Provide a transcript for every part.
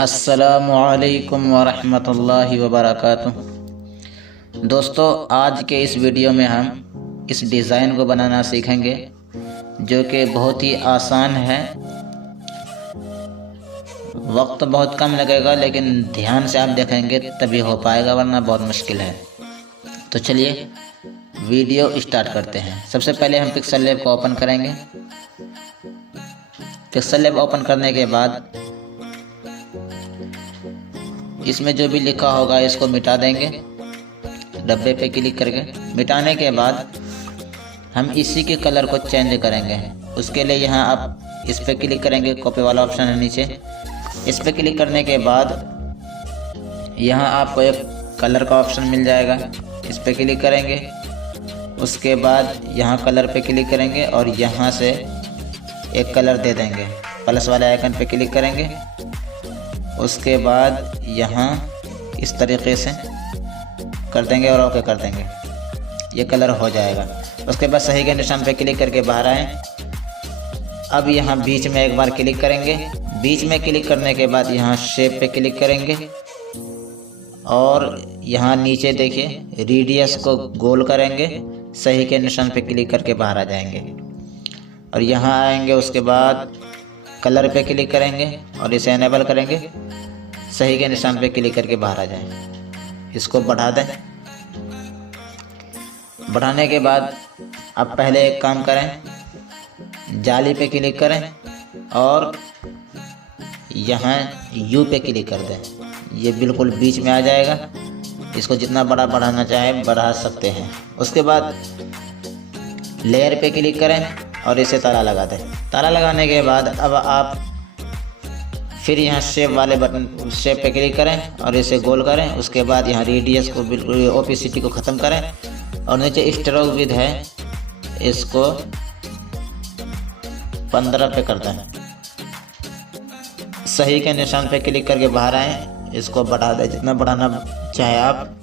अस्सलामुअलैकुम वरहमतुल्लाहि वबरकातुह। दोस्तों, आज के इस वीडियो में हम इस डिज़ाइन को बनाना सीखेंगे जो कि बहुत ही आसान है। वक्त बहुत कम लगेगा लेकिन ध्यान से आप देखेंगे तभी हो पाएगा, वरना बहुत मुश्किल है। तो चलिए वीडियो स्टार्ट करते हैं। सबसे पहले हम पिक्सल लैब को ओपन करेंगे। पिक्सल लैब ओपन करने के बाद इसमें जो भी लिखा होगा इसको मिटा देंगे, डब्बे पे क्लिक करके। मिटाने के बाद हम इसी के कलर को चेंज करेंगे। उसके लिए यहाँ आप इस पे क्लिक करेंगे, कॉपी वाला ऑप्शन है नीचे। इस पे क्लिक करने के बाद यहाँ आपको एक कलर का ऑप्शन मिल जाएगा, इस पे क्लिक करेंगे। उसके बाद यहाँ कलर पे क्लिक करेंगे और यहाँ से एक कलर दे देंगे। प्लस वाले आइकन पे क्लिक करेंगे। उसके बाद यहाँ इस तरीके से कर देंगे और ओके कर देंगे, ये कलर हो जाएगा। उसके बाद सही के निशान पे क्लिक करके बाहर आए। अब यहाँ बीच में एक बार क्लिक करेंगे। बीच में क्लिक करने के बाद यहाँ शेप पे क्लिक करेंगे और यहाँ नीचे देखिए रेडियस को गोल करेंगे। सही के निशान पे क्लिक करके बाहर आ जाएंगे और यहाँ आएंगे। उसके बाद कलर पे क्लिक करेंगे और इसे एनेबल करेंगे। सही के निशान पे क्लिक करके बाहर आ जाएं। इसको बढ़ा दें। बढ़ाने के बाद अब पहले एक काम करें, जाली पे क्लिक करें और यहाँ यू पे क्लिक कर दें। ये बिल्कुल बीच में आ जाएगा। इसको जितना बड़ा बढ़ाना चाहें बढ़ा सकते हैं। उसके बाद लेयर पे क्लिक करें और इसे ताला लगा दें। ताला लगाने के बाद अब आप फिर यहाँ शेप वाले बटन शेप पे क्लिक करें और इसे गोल करें। उसके बाद यहाँ रेडियस को बिल्कुल ओपेसिटी को ख़त्म करें और नीचे स्ट्रोक विड्थ है इसको 15 पे कर दें। सही के निशान पे क्लिक करके बाहर आएँ। इसको बढ़ा दें जितना बढ़ाना चाहे आप।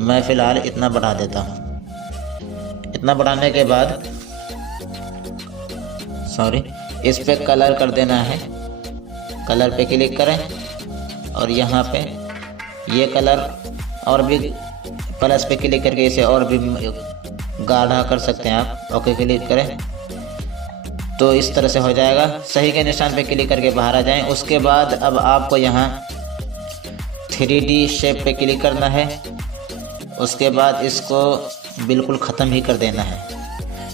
मैं फ़िलहाल इतना बढ़ा देता हूँ। इतना बढ़ाने के बाद इस पे कलर कर देना है। कलर पे क्लिक करें और यहाँ पे ये कलर और भी प्लस पे क्लिक करके इसे और भी गाढ़ा कर सकते हैं आप। ओके क्लिक करें तो इस तरह से हो जाएगा। सही के निशान पे क्लिक करके बाहर आ जाएं। उसके बाद अब आपको यहाँ 3D शेप पे क्लिक करना है। उसके बाद इसको बिल्कुल ख़त्म ही कर देना है।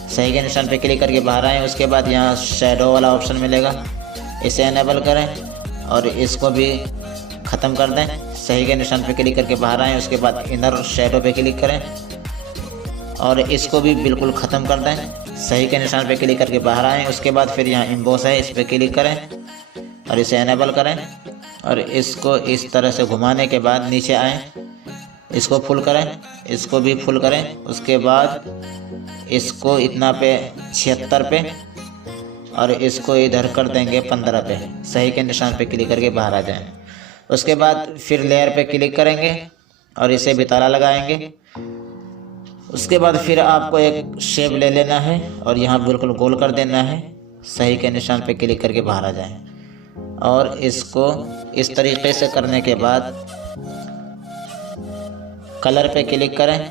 सही के निशान पे क्लिक करके बाहर आएँ। उसके बाद यहाँ शैडो वाला ऑप्शन मिलेगा, इसे एनेबल करें और इसको भी ख़त्म कर दें। सही के निशान पे क्लिक करके बाहर आएँ। उसके बाद इनर शैडो पे क्लिक करें और इसको भी बिल्कुल ख़त्म कर दें। सही के निशान पे क्लिक करके बाहर आएँ। उसके बाद फिर यहाँ एम्बॉस है, इस पर क्लिक करें और इसे एनेबल करें और इसको इस तरह से घुमाने के बाद नीचे आएँ। इसको फुल करें, इसको भी फुल करें। उसके बाद इसको इतना पे 76 पे और इसको इधर कर देंगे 15 पे। सही के निशान पे क्लिक करके बाहर आ जाएं। उसके बाद फिर लेयर पे क्लिक करेंगे और इसे भी ताला लगाएंगे। उसके बाद फिर आपको एक शेप ले लेना है और यहाँ बिल्कुल गोल कर देना है। सही के निशान पे क्लिक करके बाहर आ जाएं और इसको इस तरीके से करने के बाद कलर पे क्लिक करें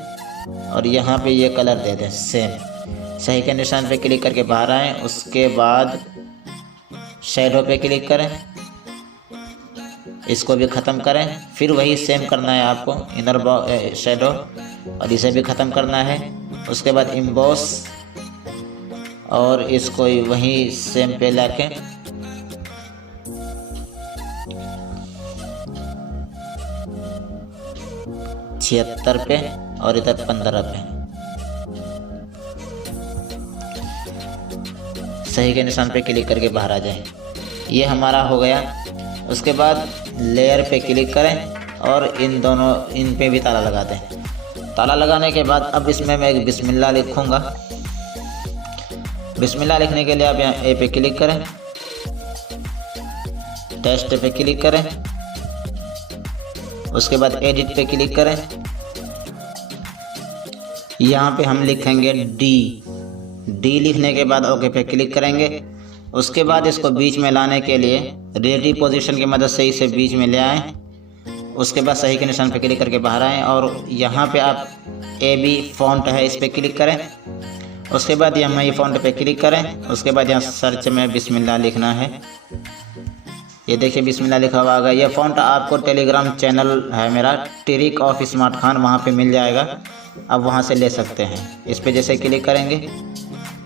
और यहाँ पे ये कलर दे दें सेम। सही के निशान पे क्लिक करके बाहर आएँ। उसके बाद शैडो पे क्लिक करें, इसको भी ख़त्म करें। फिर वही सेम करना है आपको, इनर शैडो, और इसे भी ख़त्म करना है। उसके बाद एम्बॉस और इसको वही सेम पे लाके छिहत्तर पे और इधर 15 पे। सही के निशान पे क्लिक करके बाहर आ जाए। ये हमारा हो गया। उसके बाद लेयर पे क्लिक करें और इन पे भी ताला लगा दें। ताला लगाने के बाद अब इसमें मैं एक बिस्मिल्लाह लिखूँगा। बिस्मिल्लाह लिखने के लिए आप यहाँ ए पे क्लिक करें, टेस्ट पे क्लिक करें। उसके बाद एडिट पे क्लिक करें। यहाँ पे हम लिखेंगे डी। डी लिखने के बाद ओके पे क्लिक करेंगे उसके बाद इसको बीच में लाने के लिए रेडी पोजीशन की मदद से इसे बीच में ले आएँ। उसके बाद सही के निशान पर क्लिक करके बाहर आएँ और यहाँ पे आप AB फॉन्ट है इस पर क्लिक करें। उसके बाद यहाँ मैं फॉन्ट पे क्लिक करें। उसके बाद यहाँ सर्च में बिस्मिल्लाह लिखना है। ये देखिए बिस्मिल्लाह लिखा हुआ आ गया। ये फ़ॉन्ट आपको टेलीग्राम चैनल है मेरा ट्रिक ऑफ स्मार्ट खान, वहाँ पे मिल जाएगा, अब वहाँ से ले सकते हैं। इस पर जैसे क्लिक करेंगे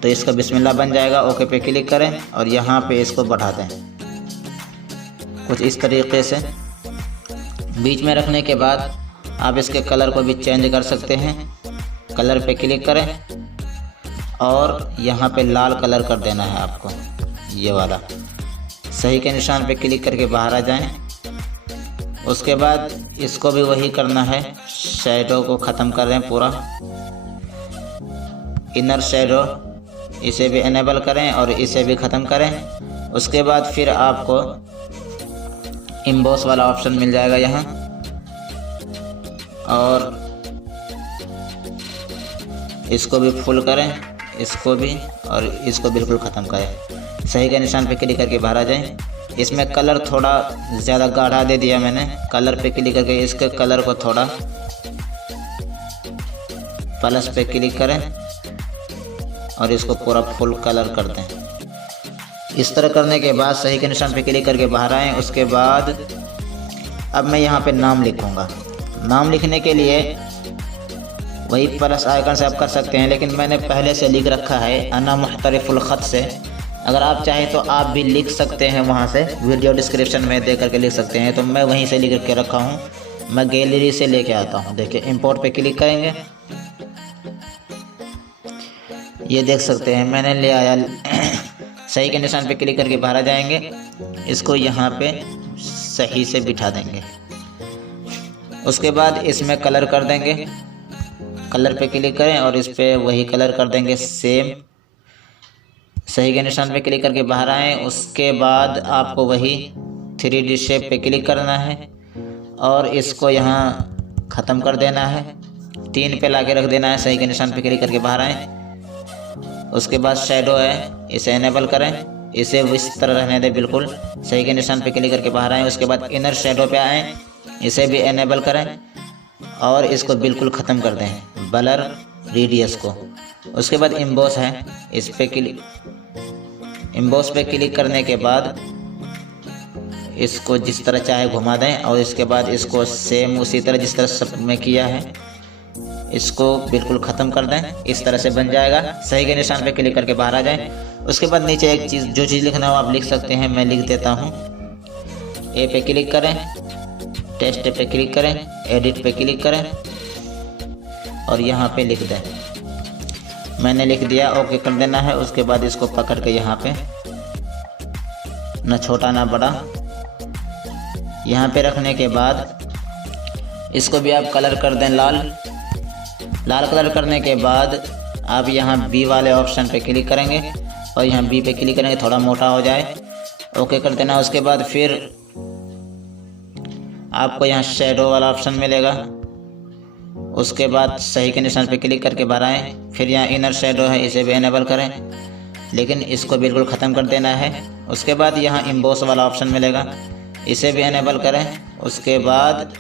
तो इसका बिस्मिल्लाह बन जाएगा। ओके पे क्लिक करें और यहाँ पे इसको बढ़ा दें कुछ इस तरीके से। बीच में रखने के बाद आप इसके कलर को भी चेंज कर सकते हैं। कलर पे क्लिक करें और यहाँ पे लाल कलर कर देना है आपको, ये वाला। सही के निशान पे क्लिक करके बाहर आ जाएं। उसके बाद इसको भी वही करना है, शैडो को ख़त्म कर दें पूरा। इनर शैडो इसे भी इनेबल करें और इसे भी ख़त्म करें। उसके बाद फिर आपको एम्बॉस वाला ऑप्शन मिल जाएगा यहाँ, और इसको भी फुल करें, इसको भी, और इसको बिल्कुल ख़त्म करें। सही के निशान पे क्लिक करके बाहर आ जाएं। इसमें कलर थोड़ा ज़्यादा गाढ़ा दे दिया मैंने। कलर पे क्लिक करके इसके कलर को थोड़ा प्लस पे क्लिक करें और इसको पूरा फुल कलर कर दें। इस तरह करने के बाद सही के निशान पे क्लिक करके बाहर आएँ। उसके बाद अब मैं यहाँ पे नाम लिखूँगा। नाम लिखने के लिए वही प्लस आइकन से आप कर सकते हैं, लेकिन मैंने पहले से लिख रखा है अना मुख्तलिफुल ख़त से। अगर आप चाहें तो आप भी लिख सकते हैं, वहाँ से वीडियो डिस्क्रिप्शन में दे करके लिख सकते हैं। तो मैं वहीं से लिख के रखा हूँ, मैं गैलरी से लेके आता हूँ। देखिए इंपोर्ट पे क्लिक करेंगे, ये देख सकते हैं मैंने ले आया। सही के निशान पे क्लिक करके बाहर आ जाएंगे। इसको यहाँ पे सही से बिठा देंगे। उसके बाद इसमें कलर कर देंगे। कलर पे क्लिक करें और इस पे वही कलर कर देंगे सेम। सही के निशान पे क्लिक करके बाहर आएँ। उसके बाद आपको वही 3D शेप पे क्लिक करना है और इसको यहाँ ख़त्म कर देना है। 3 पे लाके रख देना है। सही के निशान पे क्लिक करके बाहर आएँ। उसके बाद शैडो है, इसे इनेबल करें, इसे इस तरह रहने दें बिल्कुल। सही के निशान पे क्लिक करके बाहर आएँ। उसके बाद इनर शैडो पे आएँ, इसे भी इनेबल करें और इसको बिल्कुल ख़त्म कर दें, ब्लर रेडियस को। उसके बाद एम्बॉस है, इस पे क्लिक, एम्बॉस पे क्लिक करने के बाद इसको जिस तरह चाहे घुमा दें और इसके बाद इसको सेम उसी तरह जिस तरह सब में किया है इसको बिल्कुल ख़त्म कर दें। इस तरह से बन जाएगा। सही के निशान पे क्लिक करके बाहर आ जाएं। उसके बाद नीचे एक चीज़, जो चीज़ लिखना हो आप लिख सकते हैं, मैं लिख देता हूँ। ए पे क्लिक करें, टेस्ट पे क्लिक करें, एडिट पे क्लिक करें और यहाँ पे लिख दें। मैंने लिख दिया, ओके कर देना है। उसके बाद इसको पकड़ के यहाँ पे ना छोटा ना बड़ा, यहाँ पे रखने के बाद इसको भी आप कलर कर दें लाल। लाल कलर करने के बाद आप यहाँ बी वाले ऑप्शन पे क्लिक करेंगे और यहाँ बी पे क्लिक करेंगे, थोड़ा मोटा हो जाए, ओके कर देना। उसके बाद फिर आपको यहाँ शैडो वाला ऑप्शन मिलेगा। उसके बाद सही के निशान पे क्लिक करके बाहर आएँ। फिर यहाँ इनर शैडो है, इसे भी इनेबल करें, लेकिन इसको बिल्कुल ख़त्म कर देना है। उसके बाद यहाँ एम्बॉस वाला ऑप्शन मिलेगा, इसे भी इनेबल करें। उसके बाद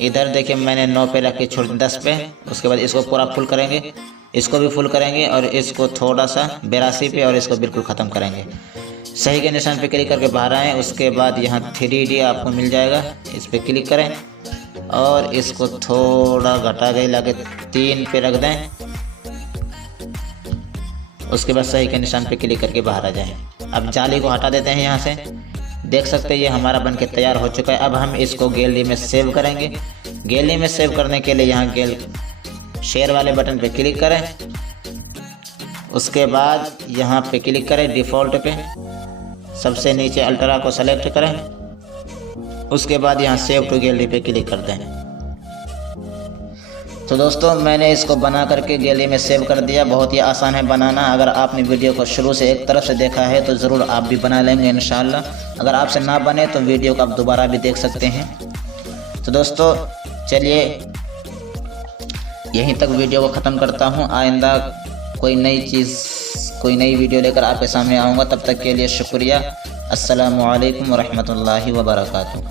इधर देखिए मैंने 9 पे रख के छोड़ 10 पे। उसके बाद इसको पूरा फुल करेंगे, इसको भी फुल करेंगे और इसको थोड़ा सा 82 पे और इसको बिल्कुल ख़त्म करेंगे। सही के निशान पे क्लिक करके बाहर आएँ। उसके बाद यहाँ 3D आपको मिल जाएगा, इस पर क्लिक करें और इसको थोड़ा घटा के लाके 3 पे रख दें। उसके बाद सही के निशान पे क्लिक करके बाहर आ जाएं। अब जाली को हटा देते हैं यहाँ से। देख सकते हैं ये हमारा बनके तैयार हो चुका है। अब हम इसको गैलरी में सेव करेंगे। गैलरी में सेव करने के लिए यहाँ शेयर वाले बटन पे क्लिक करें। उसके बाद यहाँ पे क्लिक करें डिफ़ॉल्ट पे, सबसे नीचे अल्ट्रा को सेलेक्ट करें। उसके बाद यहाँ सेव टू गैलरी पे क्लिक कर दें। तो दोस्तों मैंने इसको बना करके गैलरी में सेव कर दिया। बहुत ही आसान है बनाना। अगर आपने वीडियो को शुरू से एक तरफ से देखा है तो ज़रूर आप भी बना लेंगे इंशाल्लाह। अगर आपसे ना बने तो वीडियो को आप दोबारा भी देख सकते हैं। तो दोस्तों चलिए यहीं तक वीडियो को ख़त्म करता हूँ। आइंदा कोई नई चीज़ कोई नई वीडियो लेकर आपके सामने आऊँगा। तब तक के लिए शुक्रिया। अस्सलामु अलैकुम वरहमतुल्लाहि वबरकातुहू।